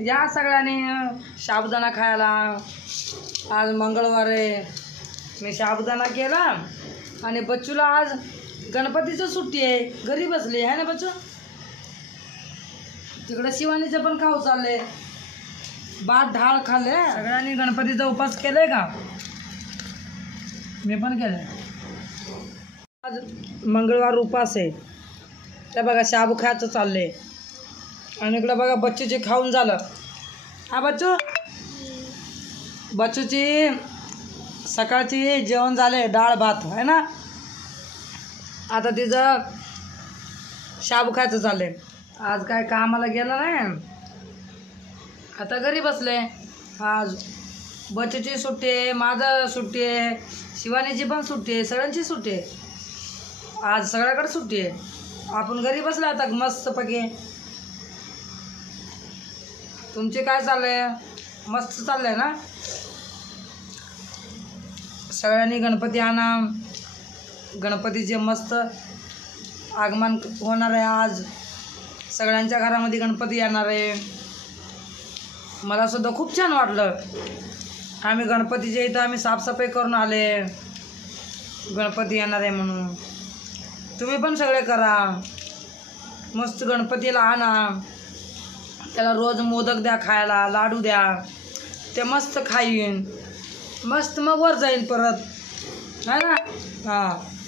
या सगळ्यांनी साबुदाणा खायला। आज मंगळवार आहे, मी साबुदाणा केला आणि बच्चूला आज गणपतीचं सुट्टी आहे, घरी बसली आहे ना बच्चू। तिकडे शिवानीचं पण खाऊ चालले, भात डाळ खाल्ले। सगळ्यांनी गणपतीचा उपास केलाय का? मी पण केलंय। आज मंगळवार उपास आहे, त्या बघा शाबू खायचं चालले आणि इकडं बघा बच्चूचे खाऊन झालं। हा बच्चू, बच्चूची सकाळची जेवण झाले, डाळ भात आहे ना। आता तिचं शाबू खायचं चालले। आज काय कामाला गेलं नाही, आता घरी बसले। आज बच्चूची सुट्टी आहे, माझं सुट्टी आहे, शिवानीची पण सुट्टी आहे, सगळ्यांची सुट्टी आहे। आज सगळ्याकडे सुट्टी आहे, आपण घरी बसले आता मस्तपैकी। तुमचे काय चाललंय? मस्त चाललंय ना? सगळ्यांनी गणपती आणा, गणपतीचे मस्त आगमन होणार आहे। आज सगळ्यांच्या घरामध्ये गणपती येणार आहे। मला सुद्धा खूप छान वाटलं। आम्ही गणपतीच्या इथं आम्ही साफसफाई करून आले, गणपती येणार आहे म्हणून। तुम्ही पण सगळे करा, मस्त गणपतीला आणा, त्याला रोज मोदक द्या खायला, लाडू द्या, ते मस्त खाईन, मस्त मग वर जाईन परत, है ना। हां।